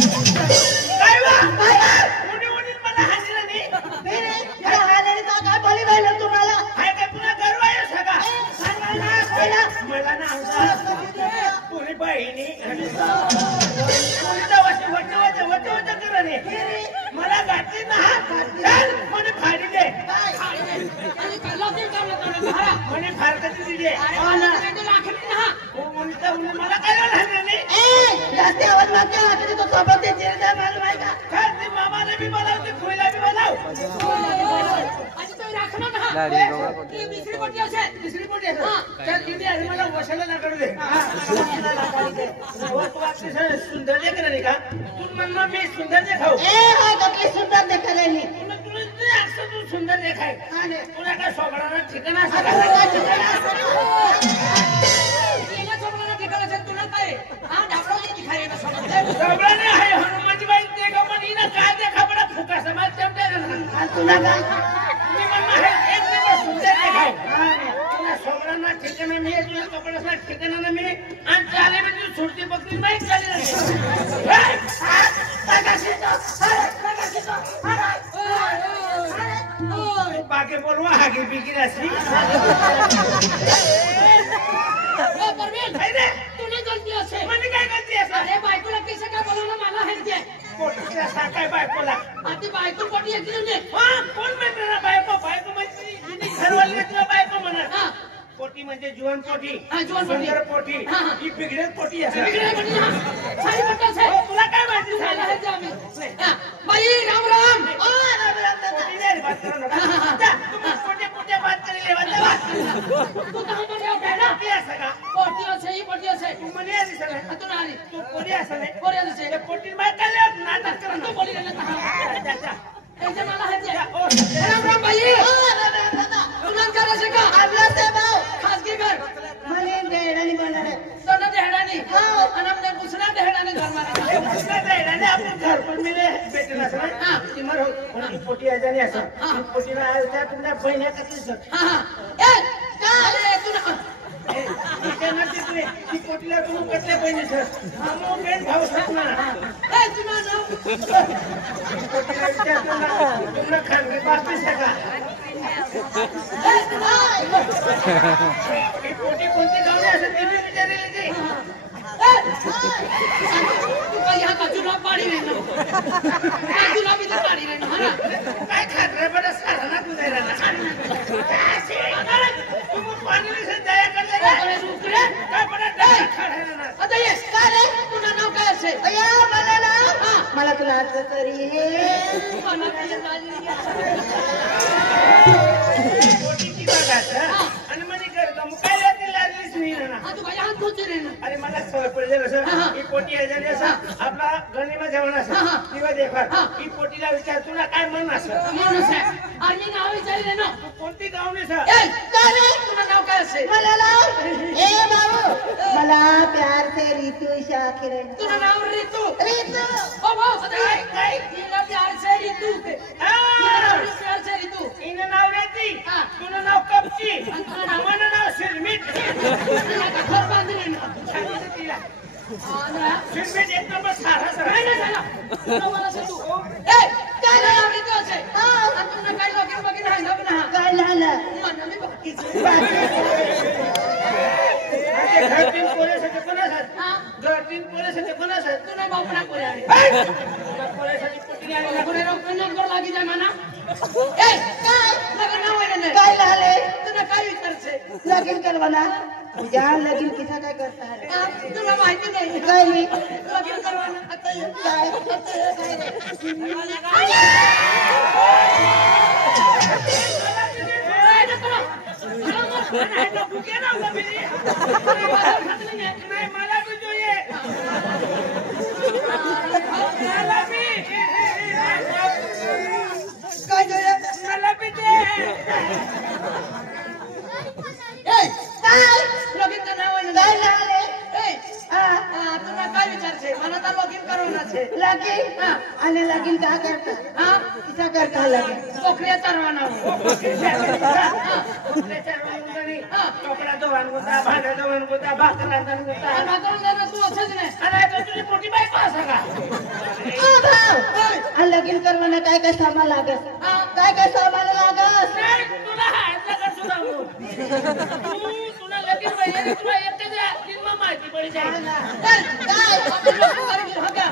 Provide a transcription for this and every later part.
काय वा उडी उडी मला हाणलं नाही या हाणायचा काय बळी राहिलं तुम्हाला काय काय पुन्हा गर्व आहे सगळा मला ना पुरी बहिणी मला घातली ना म्हणे फाडी दे म्हणे फारकती दिली मला काय लागलं नाही जास्त आवाज मागच्या हाताने तो सोबत चिरता मालूम आहे का काय ते मामाने बी बोलावते खुईला बी बोलाव दुसरी पोटी असेल चल दिदी अरे मला वशाला नाकाडू दे सुंदर देखा नाही का तू म्हणणं मी सुंदर देखाऊ कसली सुंदर देखा राहिली तू सुंदर देखाय तुला काय सोबळाला ठिकाणा सोबळाने आहे हनुमानजी बाई ते का पण हिनं काय देखा बडा फुका समाज चमटे तुला काय मी म्हणणं आहे एक दिवस सुंदर देखाय तुला सोबळांना ठिकाणा मी तुला कपड्याचा ठिकाणा मी आणि चाले मी तुझी सुरती बघती नाही चालेल बाकी बोलवा हागी बिगी अशी म्हणजे काय गलती असे बायकोला कैसे काय बोलवलं मला हे पोटीला साकाय बायकोला आता बायको पोटी येते हा कोण म्हणतो ना बायको बायको म्हणजे घरवाली तुला बायको म्हणा पोटी म्हणजे जीवन पोटी सुंदर पोटी ही बिघडेल पोटी आहे तुला काय माहिती बाई राम राम पोटी नाही बात करू नका पोटे पोटे बात करेल तू कहाँ पर जाओ बेटा पोटी असं का पोटी ही पोटी तू म्हणे आली सगळं तू ना आली तू पोटी असं नाही पोरी आली पोटी माय काय नाटक कर तू बोली रहना कहाँ ऐसे मला है राम राम भाई तुमन करा से का आपला से भाऊ खासगी घर मला देणारी बनणार आहे सोना देहडानी आणि हमने दूसरा देहडानी घर मारा आपण घर पण मिले भेटेल असं ती मर पोटी आहे असं पोटीला त्या तुमच्या बहिण्या कधीच हां ए अरे तू ना ती पोटीला तुम्ही कसल्या बहिणी सर बेन भाऊ शकणार ए तू ना पोटीला तुला खानगी बातमी सका पोटी कोणती गावली असं ते विचारले ते तू का यहाँ का चुनाव पाड़ी रहना चुनाव भी तो पाड़ी रहना है ना काय खात रे बड़ा सारा ना तू जायला ना तू पाणी से जाया कर ले अरे रुक रे काय बड़ा डर खड़ा है ना आता ये का रे तू ना नाव काय असे अय्या मला ना मला तुला असं करी मला काय राजी पोटी की बघात आणि म्हणे कर का काय राहते लागलीच नाही ना हां तू काय हात धुते रे ना अरे मला सवय पडले असं ही पोटी आहे जाणे असं आपला गणिमा जेवण असं किंवा देखा ही पोटीला विचार तुला काय मन असं म्हणून आहे आणि मी नाव विचारले रे ना तू कोणती गावली सर ए का रे तू ना नाव काय असे मला लाव ए बाबू मला प्यार से रितू शाकिर तू ना नाव रितू रितू ओ भाऊ काय तेरा प्यार से रितू प्यार से रितू इन नाव रेती तुझं नाव कपची मन नाव शिरमीट घर बांधले ना शिरमीट एक नंबर सारा सर काय नाही झाला मला से तू ए काय नाव रितू असे आणि तुला काय लोकीन बघिन आहे ना ना काय झालं मन मी बाकीच घर तीन पोरेसाठी कोणासाठी घर तीन पोरेसाठी कोणासाठी तू ना बापडा कोणी आहे पोरेसाठी पोटी आली ना कोणी रोक नंबर लागी जा म्हणा ए काय लग्न होईल ना काय झाले तुला काय विचारছে लगीन करवाना तुझ्या लगीन किसा काय करता है तुला माहिती नाही काय नाही लगीन करवाना आता काय मला भी જોઈએ काय જોઈએ मला भी दे ए काय लगीन करणार काय झाले ए तुला काय विचारছে मला तर लगीन करवणार છે लगीन અને लगीन का करता हां किसा करता लगीन पोखरिया तरवाना कपडा धुवान गुता, भांडे धुवान गुता, भाकर रांधण गुता. आणि भाकरून देणार तू असंच नाही. अरे तो तुझी मोठी बायको असं का? ओ भाऊ लगीन करवाना काय काय सामान लागस काय काय सामान लागस नाही, तुला हायचा का सुद्धा हो? तुला लगेच पाहिजे, तुला एकट्याच दिनमा माहिती पडी जाईल. काय काय आपण लोकं करतील, हो का?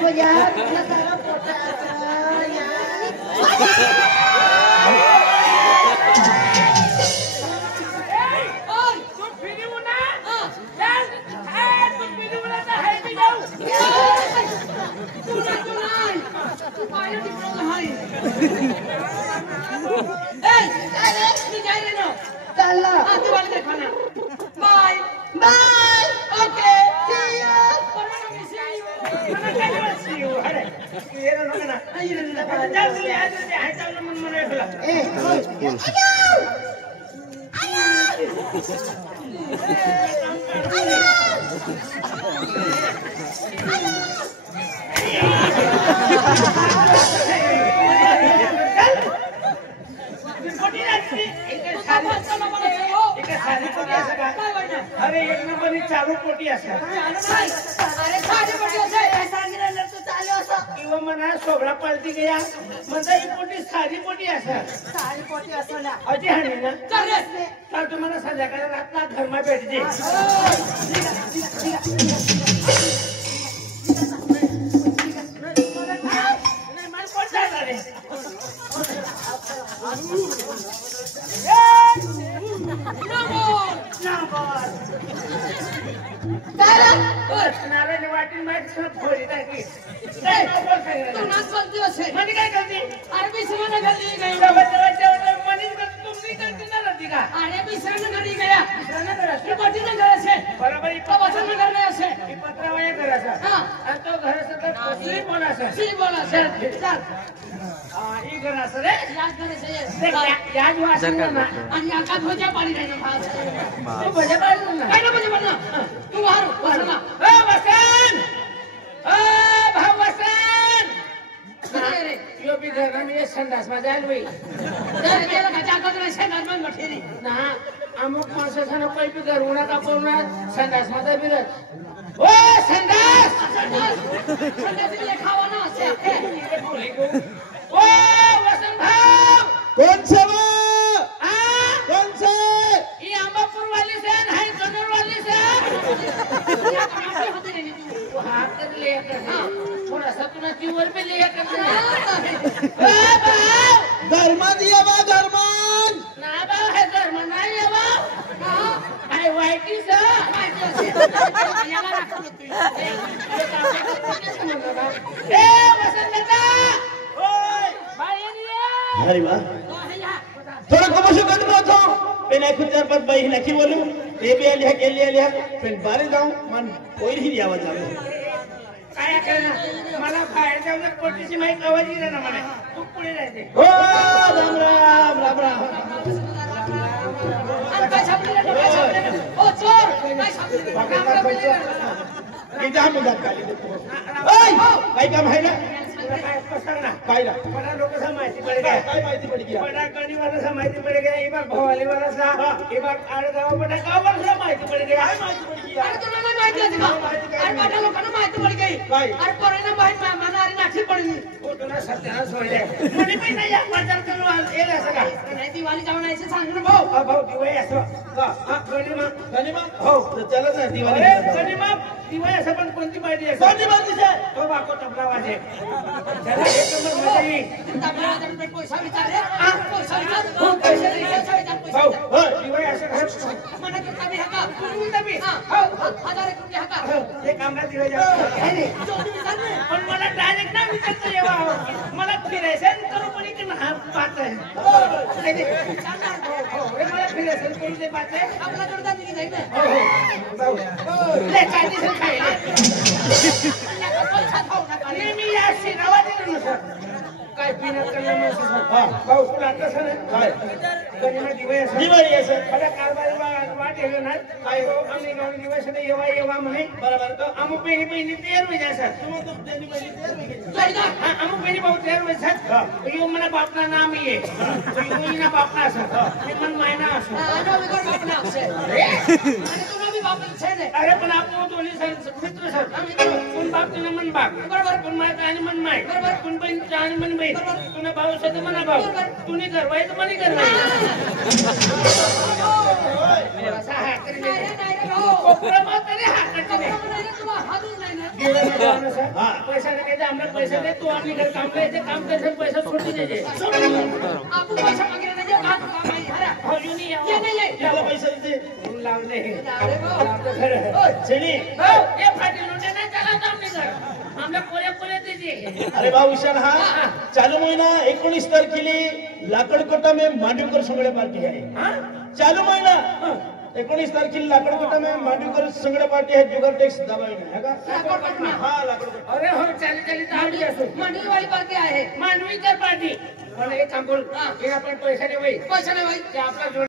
हो यार तुला सारा पोटात ओय, तू फिरू ना. चल, तू फिरू ना तर हाय मी जाऊ. तू नाही. तू पायात टिकवलं आहे. काय रे मी जाई रे ना. चालला हा, दिवाळी दे खाना. Bye. Bye okay. see you परवाना मी see you. मला काय माहिती शिव, अरे, तू ये ना नको ना. आता चल, तू या इथे हाय चाललं म्हणून मला ऐकलं. ए होय मोठी रात्री. इकडे सारी- चला मला सांगू. इकडे सारी पोटी असं का? काय वाईट? अरे एक नंबरनी चालू पोटी असं अरे साडी पडली असेल. सांगितलं तू चालू असं किंवा म्हणा सोबळा पळती गया म्हणता ही पोटी साधी पोटी असं साडी पोटी असं ना अजी हानी ना चल रे. तर तुम्हाला संध्याकाळी रातला घरमा भेटते. नाही, मला कोण जाणार आहे? नारायण वाटीन माहिती फोडी टाकी. काय नको सांगितलं? तू नाच बोलती असेल. म्हणजे काय करते? अरे बिसरानं घरी गया. मनीच तुम्ही करते ना राहते का? अरे बिसरानं घरी गया. दुसऱ्यांना करायचं. तू पाठीनं घर असेल. बरोबर ही तो बसनं घर नाही असेल. ही पत्रावया करायचा हा. आणि तो घर असं दुसरी पण असं सी बोल असेल. चल. ही घर असं रे याच घर असेल. ते या जो असेल ना आणि आकाश भोजा पाणी राहिलं भात. तू भजे पाहिजे ना काय ना म्हणजे म्हणणं? तू वारू बसना. वसन भाऊ वसन काय रे? यो बी घर ना मी संडास माझ्या आलोय जर गेलं का जागत नाही शेतात पण मठेरी. ना अमुक माणसानं पैपी घर उन्हा का पवणार संडास माझा बिरत ओ संडास संध्याकाळी खावा ना असे. ओ वसन भाऊ कौन सा वो? आ कौन सा? ही अंबापूर वाली से हाय कन्नूर वाली से या कामाची होती रे तू. तू हात कर ले कर थोड़ा सा तूने जीवर पे ले कर भाऊ धर्मात ये बा धर्मान. ना भाऊ है घर में नाही है भाऊ हाय वाईटी सा माहिती असेल. याला राखलं तू. ए वसंत दादा ओय भाई ये अरे वाह तो है या. थोड़ा कमोशो कर दो तो पेन खुद चार पर बाई नकी बोलू ये भी आलिया के लिए आलिया पेन बारे जाऊं मन कोई ही आवाज आवे काय करणार मला बाहेर जाऊन पोटीची माहिती आवाज येईल ना मला तू पुढे जायचे ओ राम राम राम राम. आणि काय सापडलं रे? काय सापडलं रे? ओ चोर. काय सापडलं रे? कामरा पडले रे. इधर हम इधर काली ओय काय काम है ना तुला काय सांग ना काय ला बड़ा लोक सा माहिती पड़ गया काय माहिती पड़ी गया बड़ा गणी वाला सा माहिती पड़ गया एक बार भवाली वाला सा एक बार आडगाव बड़ा गाव वाला सा माहिती पड़ गया काय माहिती पड़ी गया अरे तुला नाही माहिती होती का? अरे माझ्या लोकांना माहिती पड गई. काय? अरे पोरांना माहिती मला अरे नाठी पडली. वो तुला सत्यानाश होईल म्हणे मी नाही या बाजार करू येईल असं का नाही दिवाळी जाऊन यायचं सांग ना भाऊ. भाऊ दिवाळी असं गणिमा गनिमा हो तो चलो ना दिवाली अरे गणिमा दिवाळी असं पण कोणती पाहिजे असं कौन सी बात है तो बाको तबला वाजे त्याला एक नंबर मजा येईल आपल्याला पैसा विचार रे. पैसा विचार. हो, पैसा पैसा विचार. भाऊ पैसा. हो दिवाळी असं घर मला तू कमी हाका. तुम्ही तबी हा. हो 1000 रुपये हाका. हे कामगार दिवाळी काय नाही जोडी विचार रे. पण मला डायरेक्ट ना विचारता येवा मला फिरायचं आणि करू पण इकडे हा पाच आहे नाही, नाही. चालणार भाऊ. हो, हे मला फिरायचं आणि करू ते पाच आहे आपला जोडदार निघी जाईल ना. हो भाऊ ले काय दिसेल खायला पैसा खाऊ नका रे. मी या शिरावा दिलं नसं काय मेहनत करणार माणूस आहे. हा. भाऊ तुला आता सण आहे? काय गणिमा दिवस आहे. दिवाळी आहे सर मला कारभारी वाट येलो ना काय हो आम्ही गाव दिवस आहे येवा येवा म्हणे बरोबर तर अमुक बहिणी बहिणी तयार होई जा सर तुम्ही तर त्यांनी पहिले तयार होई गेली. हा, अमुक बहिणी भाऊ तयार होई सर यो मला बापना नाम ये यो ना बापना सर ते मन मायना असं આનો વગર બાપના આવશે અને તું બી બાપ છે ને अरे पण आपण दोन्ही सर मित्र सर कोण बाप तुला मन बाप बरोबर कोण माय आणि मन माय बरोबर कोण बहीण आणि मन बहीण तुला भाऊ असं तर मना भाऊ तुने घरवाय तर मनी घरवाय असा हा करी नाही रे नाही रे भाऊ कोपरा मात तरी हा करते नाही रे तुला हातच नाही ना पैसा नाही द्यायचा आम्हाला पैसा दे तू आम्ही घर काम करायचं काम करायचं पैसा सोडून द्यायचे આપું પૈસા માંગીને નહીં જાઓ કામ કામ હારા हो युनी ये नहीं ये त्याला पैसे देते लावले अरे भाऊ लावतो खरं शेणी हो ए फाटी लुटे नाही चला आम्ही घर आमला कोऱ्या कोऱ्या देते अरे भाऊ विशाल हा चालू महिना 19 तारखेला लाकडकोटा में मांडवीकर संगड्या पार्टी आहे हा चालू महिना 19 तारखेला लाकडकोटा में मांडवीकर संगड्या पार्टी है जुगार टैक्स दबावीने है का લાકડકોટમાં. हा लाकडकोटा अरे हो चाली चाली तर आम्ही असो મંડળી વાળી પાર્ટી आहे मानवी कर पार्टी पण एक काम बोल हे आपण पैसा दे बाई पैसा नाही भाई ते आपला